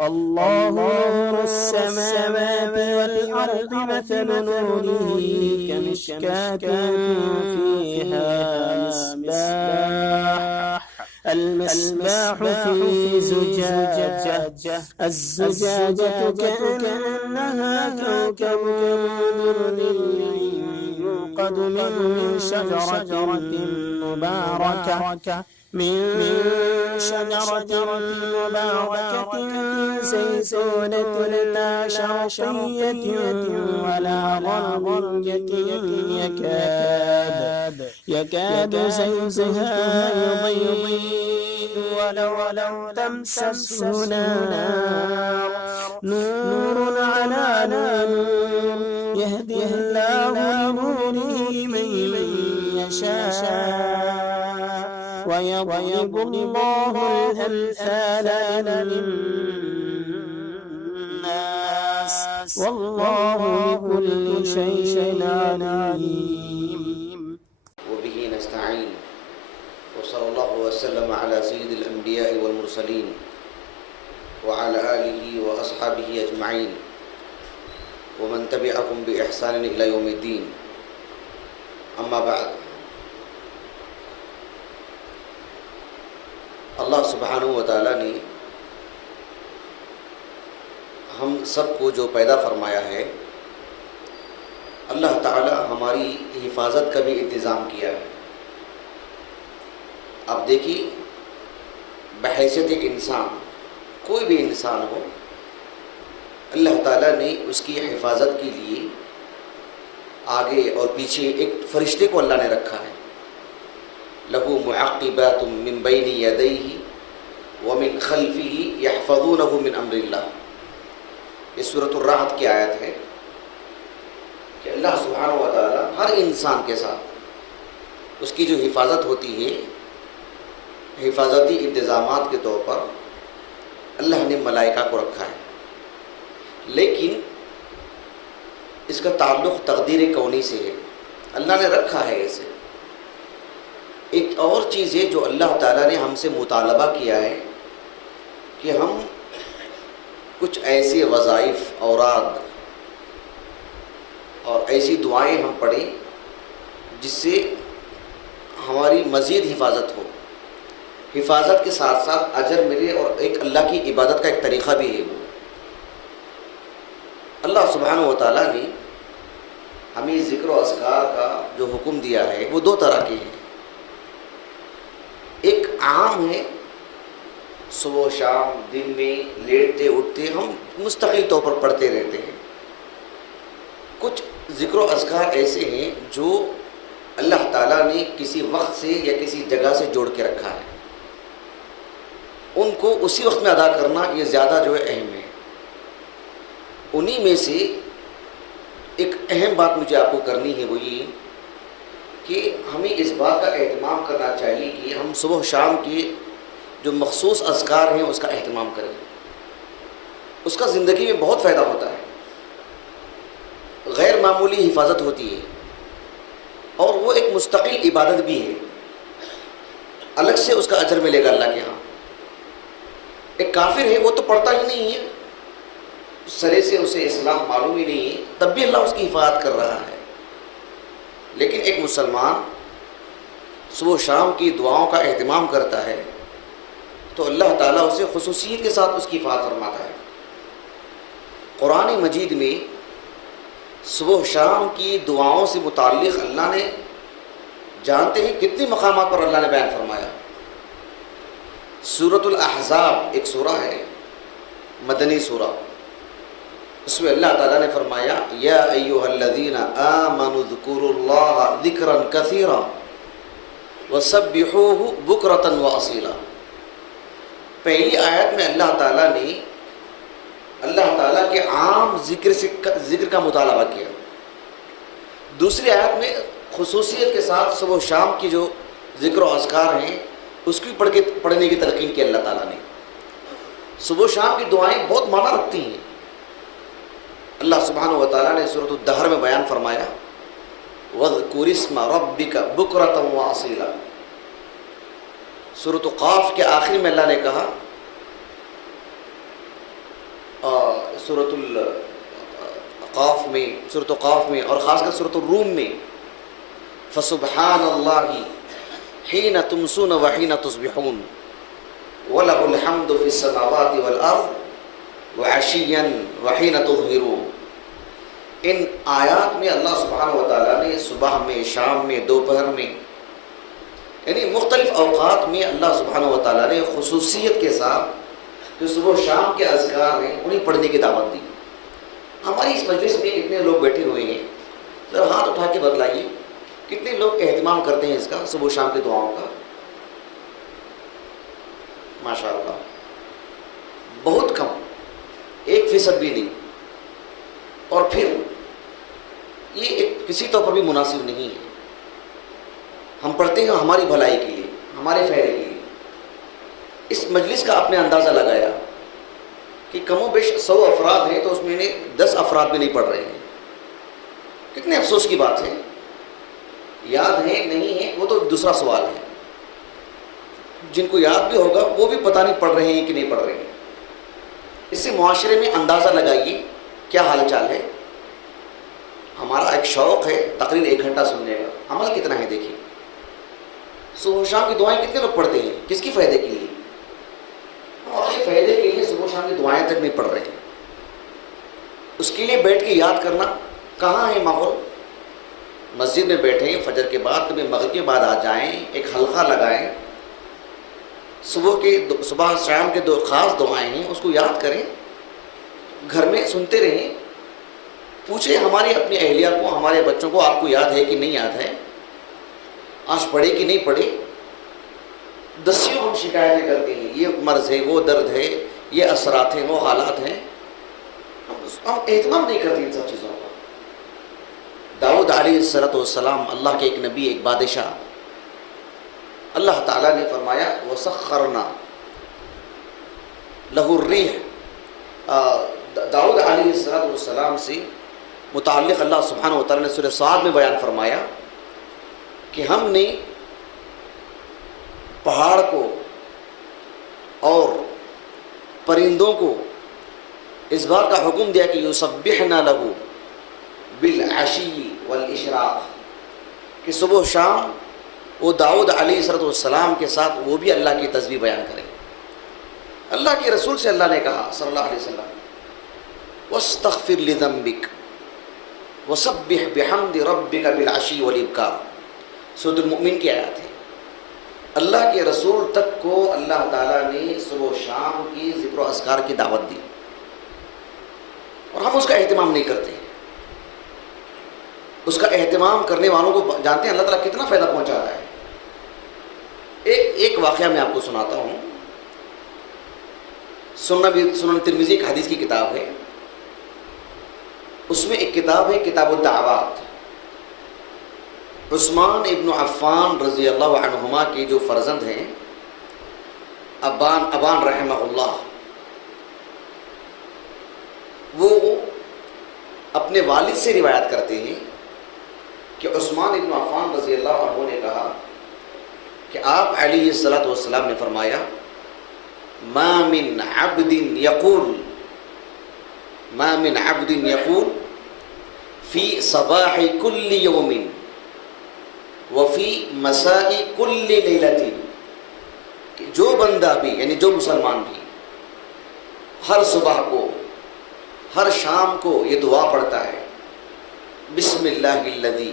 الله نور السماوات والأرض مثل نوره كمشكاة فيها المصباح في زجاجة الزجاجة كأنها كوكب دري يوقد من شجرة مباركة زيتونة لا شرقية ولا غربية يكاد زيتها يضيء ولو تمسسه نور على نور يهدي الله لنوره من يشاء ويضرب الله الأمثال للناس والله بكل شيء عليم. وبه نستعين وصلى الله وسلم على سيد الأنبياء والمرسلين وعلى آله وأصحابه أجمعين ومن تبعهم بإحسان إلى يوم الدين. أما بعد، اللہ سبحانہ و تعالیٰ نے ہم سب کو جو پیدا فرمایا ہے، اللہ تعالیٰ ہماری حفاظت کا بھی انتظام کیا ہے۔ آپ دیکھیے، بحیثیت ایک انسان، کوئی بھی انسان ہو، اللہ تعالیٰ نے اس کی حفاظت کے لیے آگے اور پیچھے ایک فرشتے کو اللہ نے رکھا ہے۔ لَهُ مُعَقِّبَاتٌ مِّن بَيْنِ يَدَيْهِ وَمِن خَلْفِهِ يَحْفَظُونَهُ مِنْ أَمْرِ اللَّهِ۔ یہ سورۃ الرعد کی آیت ہے کہ اللہ سبحانہ و تعالیٰ ہر انسان کے ساتھ اس کی جو حفاظت ہوتی ہے، حفاظتی انتظامات کے طور پر اللہ نے ملائکہ کو رکھا ہے، لیکن اس کا تعلق تقدیر کونی سے ہے، اللہ نے رکھا ہے اسے۔ ایک اور چیز ہے جو اللہ تعالیٰ نے ہم سے مطالبہ کیا ہے کہ ہم کچھ ایسے وظائف، اوراد اور ایسی دعائیں ہم پڑھیں جس سے ہماری مزید حفاظت ہو، حفاظت کے ساتھ ساتھ اجر ملے، اور ایک اللہ کی عبادت کا ایک طریقہ بھی ہے۔ وہ اللہ سبحانہ و تعالیٰ نے ہمیں ذکر و اذکار کا جو حکم دیا ہے وہ دو طرح کے ہیں۔ ایک عام ہے، صبح و شام دن میں لیٹتے اٹھتے ہم مستقل طور پر پڑھتے رہتے ہیں۔ کچھ ذکر و اذکار ایسے ہیں جو اللہ تعالیٰ نے کسی وقت سے یا کسی جگہ سے جوڑ کے رکھا ہے، ان کو اسی وقت میں ادا کرنا یہ زیادہ جو ہے اہم ہے۔ انہی میں سے ایک اہم بات مجھے آپ کو کرنی ہے، وہ یہ کہ ہمیں اس بات کا اہتمام کرنا چاہیے کہ ہم صبح و شام کے جو مخصوص اذکار ہیں اس کا اہتمام کریں۔ اس کا زندگی میں بہت فائدہ ہوتا ہے، غیر معمولی حفاظت ہوتی ہے، اور وہ ایک مستقل عبادت بھی ہے، الگ سے اس کا اجر ملے گا اللہ کے ہاں۔ ایک کافر ہے، وہ تو پڑھتا ہی نہیں ہے، سرے سے اسے اسلام معلوم ہی نہیں ہے، تب بھی اللہ اس کی حفاظت کر رہا ہے۔ لیکن ایک مسلمان صبح و شام کی دعاؤں کا اہتمام کرتا ہے تو اللہ تعالیٰ اسے خصوصیت کے ساتھ اس کی حفاظت فرماتا ہے۔ قرآن مجید میں صبح و شام کی دعاؤں سے متعلق اللہ نے، جانتے ہیں کتنی مقامات پر اللہ نے بیان فرمایا۔ سورۃ الاحزاب ایک سورہ ہے، مدنی سورہ، اس میں اللہ تعالیٰ نے فرمایا یا ایھا الذین آمنوا اذکروا اللہ ذکرا کثیرا وسبحوہ بکرۃ واصیلا۔ پہلی آیت میں اللہ تعالیٰ نے اللہ تعالیٰ کے عام ذکر کا مطالبہ کیا، دوسری آیت میں خصوصیت کے ساتھ صبح و شام کی جو ذکر و اذکار ہیں اس کی پڑھنے کی تلقین کی اللہ تعالیٰ نے۔ صبح و شام کی دعائیں بہت معنی رکھتی ہیں۔ اللہ سبحانہ و تعالیٰ نے سورۃ الدہر میں بیان فرمایا وَاذْكُرِ اسْمَ رَبِّكَ بُكْرَةً وَأَصِيلًا۔ سورۃ قاف کے آخر میں اللہ نے کہا سورۃ القاف میں، سورۃ القاف میں اور خاص کر سورۃ الروم میں فسبحان اللہ حین تمسون وحین تصبحون وَلَهُ الْحَمْدُ فِي السَّمَاوَاتِ وَالْأَرْضِ وَعَشِيًّا وَحِينَ تُظْهِرُونَ۔ ان آیات میں اللہ سبحانہ و تعالیٰ نے صبح میں، شام میں، دوپہر میں، یعنی مختلف اوقات میں اللہ سبحانہ و تعالیٰ نے خصوصیت کے ساتھ جو صبح و شام کے اذکار ہیں انہیں پڑھنے کی دعوت دی۔ ہماری اس مجلس میں کتنے لوگ بیٹھے ہوئے ہیں؟ ذرا ہاتھ اٹھا کے بتلائیے کتنے لوگ اہتمام کرتے ہیں اس کا، صبح و شام کی دعاؤں کا؟ ماشاءاللہ بہت کم، 1% بھی نہیں۔ اور پھر یہ ایک کسی طور پر بھی مناسب نہیں ہے۔ ہم پڑھتے ہیں ہماری بھلائی کے لیے، ہمارے فائدے کے لیے۔ اس مجلس کا آپ نے اندازہ لگایا کہ کم و بیش 100 افراد ہیں تو اس میں 10 افراد بھی نہیں پڑھ رہے ہیں۔ کتنے افسوس کی بات ہے۔ یاد ہے نہیں ہے وہ تو دوسرا سوال ہے، جن کو یاد بھی ہوگا وہ بھی پتہ نہیں پڑھ رہے ہیں کہ نہیں پڑھ رہے ہیں۔ اس سے معاشرے میں اندازہ لگائیے کیا حال چال ہے۔ ہمارا ایک شوق ہے تقریر 1 گھنٹہ سننے کا، عمل کتنا ہے دیکھیے۔ صبح و شام کی دعائیں کتنے لوگ پڑھتے ہیں؟ کس کی فائدے کے لیے؟ ہمارے فائدے کے لیے صبح و شام کی دعائیں تک نہیں پڑھ رہے ہیں۔ اس کے لیے بیٹھ کے یاد کرنا کہاں ہے ماحول؟ مسجد میں بیٹھیں، فجر کے بعد کبھی مغرب کے بعد آ جائیں، ایک حلقہ لگائیں، صبح شام کے 2 خاص دعائیں ہیں اس کو یاد کریں، گھر میں سنتے رہیں۔ پوچھیں ہماری اپنی اہلیہ کو، ہمارے بچوں کو آپ کو یاد ہے کہ نہیں یاد ہے، آج پڑھے کہ نہیں پڑھے؟ دسیوں ہم شکایتیں کرتے ہیں، یہ مرض ہے، وہ درد ہے، یہ اثرات ہیں، وہ حالات ہیں، ہم اہتمام نہیں کرتے ان سب چیزوں کا۔ داؤد علیہ السلام اللہ کے ایک نبی، ایک بادشاہ، اللہ تعالیٰ نے فرمایا وَسَخَّرْنَا لَهُ الرِّيحَ۔ داؤد علیہ السلام سے متعلق اللہ سبحانہ و تعالیٰ نے سورہ صاد میں بیان فرمایا کہ ہم نے پہاڑ کو اور پرندوں کو اس بات کا حکم دیا کہ یسبحنا لہ بالعشی والاشراق، کہ صبح و شام وہ داؤد علیہ السلام کے ساتھ وہ بھی اللہ کی تسبیح بیان کریں۔ اللہ کے رسول سے اللہ نے کہا صلی اللہ علیہ وسلم وَاسْتَغْفِرْ لِذَنْبِكَ وَسَبِّحْ بِحَمْدِ رَبِّكَ بِالْعَشِيِّ وَالْإِبْكَارِ۔ سورۃ المؤمن کی آیات ہے۔ اللہ کے رسول تک کو اللہ تعالیٰ نے صبح و شام کی ذکر و اذکار کی دعوت دی، اور ہم اس کا اہتمام نہیں کرتے۔ اس کا اہتمام کرنے والوں کو جانتے ہیں اللہ تعالیٰ کتنا فائدہ پہنچاتا ہے۔ ایک واقعہ میں آپ کو سناتا ہوں۔ سنن ترمذی ایک حدیث کی کتاب ہے، اس میں ایک کتاب ہے کتاب الدعوات۔ عثمان ابن عفان رضی اللہ عنہما کے جو فرزند ہیں ابان رحمہ اللہ، وہ اپنے والد سے روایت کرتے ہیں کہ عثمان ابن عفان رضی اللہ عنہ نے کہا کہ آپ علیہ السلام نے فرمایا ما من عبد یقول فی صباح کل یوم وفی مساء کل لیلۃ، کہ جو بندہ بھی یعنی جو مسلمان بھی ہر صبح کو ہر شام کو یہ دعا پڑھتا ہے بسم اللہ الذی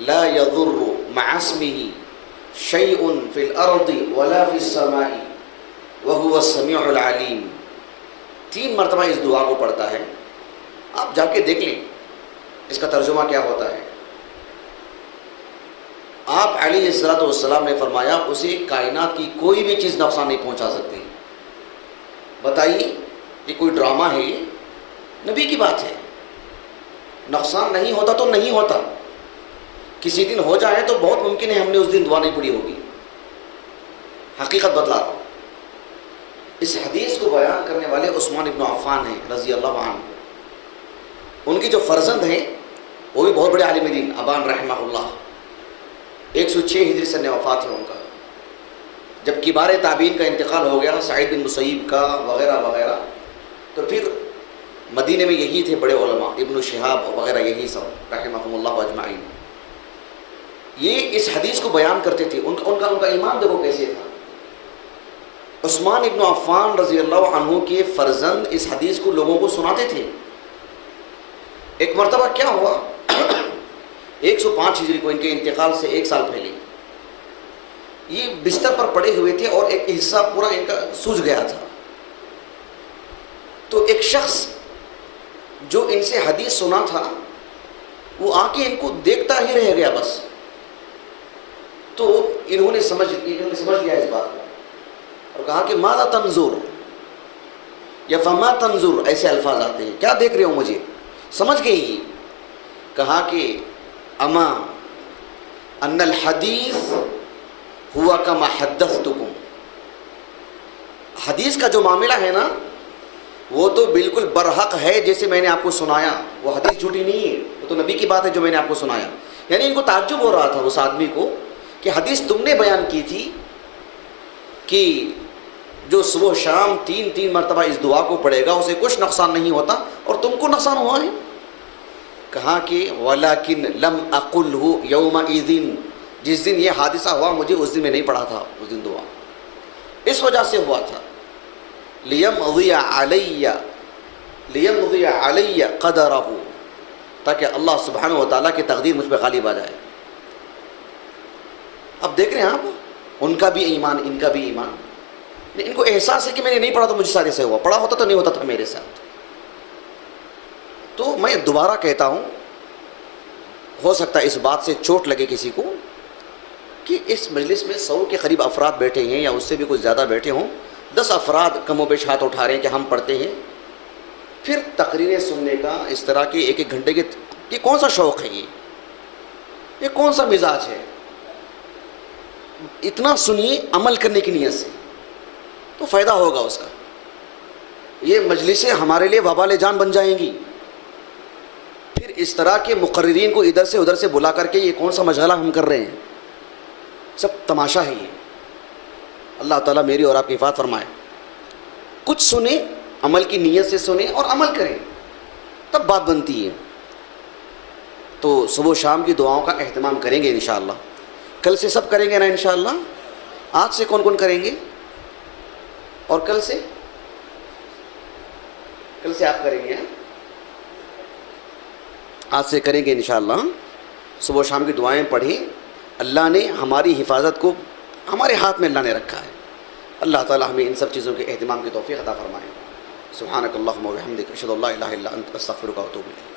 لا یضر مع اسمہ شیء فی الارض ولا فی السماء وهو السمیع العلیم، 3 مرتبہ اس دعا کو پڑھتا ہے۔ آپ جا کے دیکھ لیں اس کا ترجمہ کیا ہوتا ہے۔ آپ علیہ السلام نے فرمایا اسے کائنات کی کوئی بھی چیز نقصان نہیں پہنچا سکتی۔ بتائیے یہ کوئی ڈرامہ ہے؟ یہ نبی کی بات ہے۔ نقصان نہیں ہوتا تو نہیں ہوتا، کسی دن ہو جائے تو بہت ممکن ہے ہم نے اس دن دعا نہیں پڑھی ہوگی۔ حقیقت بتلا رہا ہوں۔ اس حدیث کو بیان کرنے والے عثمان ابن عفان ہیں رضی اللہ عنہ۔ ان کی جو فرزند ہیں وہ بھی بہت بڑے عالم دین، ابان رحمہ اللہ، 106 ہجری سن وفات ہے ان کا۔ جب کبار تابعین کا انتقال ہو گیا، سعید بن مسیب کا وغیرہ وغیرہ، تو پھر مدینے میں یہی تھے بڑے علماء، ابن شہاب وغیرہ یہی سب رحمہم اللہ اجمعین. یہ اس حدیث کو بیان کرتے تھے. ان کا ایمان دیکھو کیسے تھا. عثمان ابن عفان رضی اللہ عنہ کے فرزند اس حدیث کو لوگوں کو سناتے تھے. ایک مرتبہ کیا ہوا، 105 ہجری کو ان کے انتقال سے 1 سال پہلے یہ بستر پر پڑے ہوئے تھے اور ایک حصہ پورا ان کا سوج گیا تھا. تو ایک شخص جو ان سے حدیث سنا تھا وہ آ کے ان کو دیکھتا ہی رہ گیا بس. تو انہوں نے سمجھ لیا اس بات کو اور کہا کہ ماذا تنظر یا فما تنظر، ایسے الفاظ آتے ہیں، کیا دیکھ رہے ہو مجھے. سمجھ گئے ہی. کہا کہ اما ان الحدیث ہوا کما حدثتکم، حدیث کا جو معاملہ ہے نا وہ تو بالکل برحق ہے جیسے میں نے آپ کو سنایا. وہ حدیث جھوٹی نہیں ہے، وہ تو نبی کی بات ہے جو میں نے آپ کو سنایا. یعنی ان کو تعجب ہو رہا تھا اس آدمی کو کہ حدیث تم نے بیان کی تھی کہ جو صبح و شام 3 مرتبہ اس دعا کو پڑھے گا اسے کچھ نقصان نہیں ہوتا، اور تم کو نقصان ہوا ہے. کہا کہ وَلَكِنْ لَمْ أَقُلْهُ يَوْمَئِذٍ، جس دن یہ حادثہ ہوا مجھے اس دن میں نہیں پڑھا تھا اس دن دعا، اس وجہ سے ہوا تھا. لِيَمْضِيَ عَلَيَّ قَدَرَهُ، تاکہ اللہ سبحانہ و تعالیٰ کی تقدیر مجھ پہ غالب آ جائے. اب دیکھ رہے ہیں آپ، ان کا بھی ایمان ان کا بھی ایمان. ان کو احساس ہے کہ میں نے نہیں پڑھا تو مجھے سارے سے ہوا، پڑھا ہوتا تو نہیں ہوتا تھا میرے ساتھ. تو میں دوبارہ کہتا ہوں، ہو سکتا ہے اس بات سے چوٹ لگے کسی کو کہ اس مجلس میں 100 کے قریب افراد بیٹھے ہیں یا اس سے بھی کچھ زیادہ بیٹھے ہوں، 10 افراد کم و بیش ہاتھ اٹھا رہے ہیں کہ ہم پڑھتے ہیں. پھر تقریریں سننے کا اس طرح کے 1 گھنٹے کے، یہ کون سا شوق ہے، یہ کون سا مزاج ہے. اتنا سنیے عمل کرنے کی نیت سے تو فائدہ ہوگا اس کا. یہ مجلسیں ہمارے لیے وبال جان بن جائیں گی. پھر اس طرح کے مقررین کو ادھر سے ادھر سے بلا کر کے یہ کون سا مشغلہ ہم کر رہے ہیں، سب تماشا ہے یہ. اللہ تعالیٰ میری اور آپ کی حفاظت فرمائے. کچھ سنیں، عمل کی نیت سے سنیں اور عمل کریں، تب بات بنتی ہے. تو صبح و شام کی دعاؤں کا اہتمام کریں گے انشاءاللہ. کل سے سب کریں گے نا انشاءاللہ. آج سے کون کون کریں گے، اور کل سے آپ کریں گے. آج سے کریں گے انشاءاللہ. صبح و شام کی دعائیں پڑھیں. اللہ نے ہماری حفاظت کو ہمارے ہاتھ میں اللہ نے رکھا ہے. اللہ تعالی ہمیں ان سب چیزوں کے اہتمام کی توفیق عطا فرمائے. سبحانک اللہم و بحمدک، اشہد ان لا الہ الا انت، استغفرک و اتوب الیک.